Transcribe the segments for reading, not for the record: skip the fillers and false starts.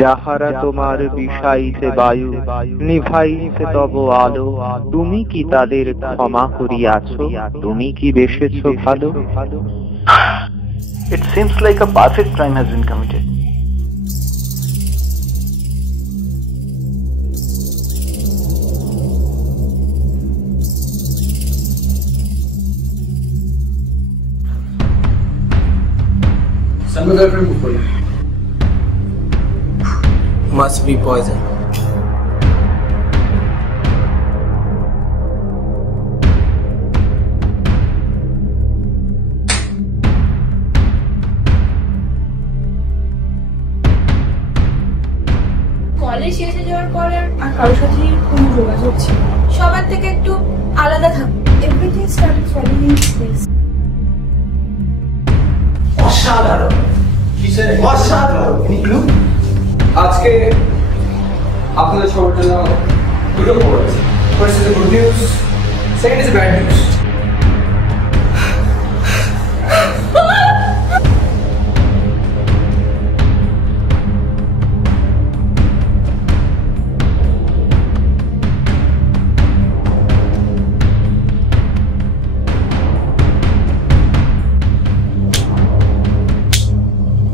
যাহারা তোমার বিষাইছে বায়ু, নিভাইছে তব আলো, তুমি কি তাদের ক্ষমা করিয়াছ? তুমি কি বেসেছ ভালো? It seems like a perfect crime has been committed. Must be poison. College শেষ হয়ে যাওয়ার পর আর কারোর সাথে কোনো যোগাযোগ ছিল না। সবার থেকে একটু আলাদা থাকতো। Everything started falling in place. অসাধারণ, অসাধারণ। আজকে আপনাদের সবার জন্য দুটো খবর আছে। First is good news, second is bad news.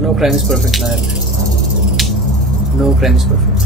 No crime is perfect, Nayak. No crime is perfect.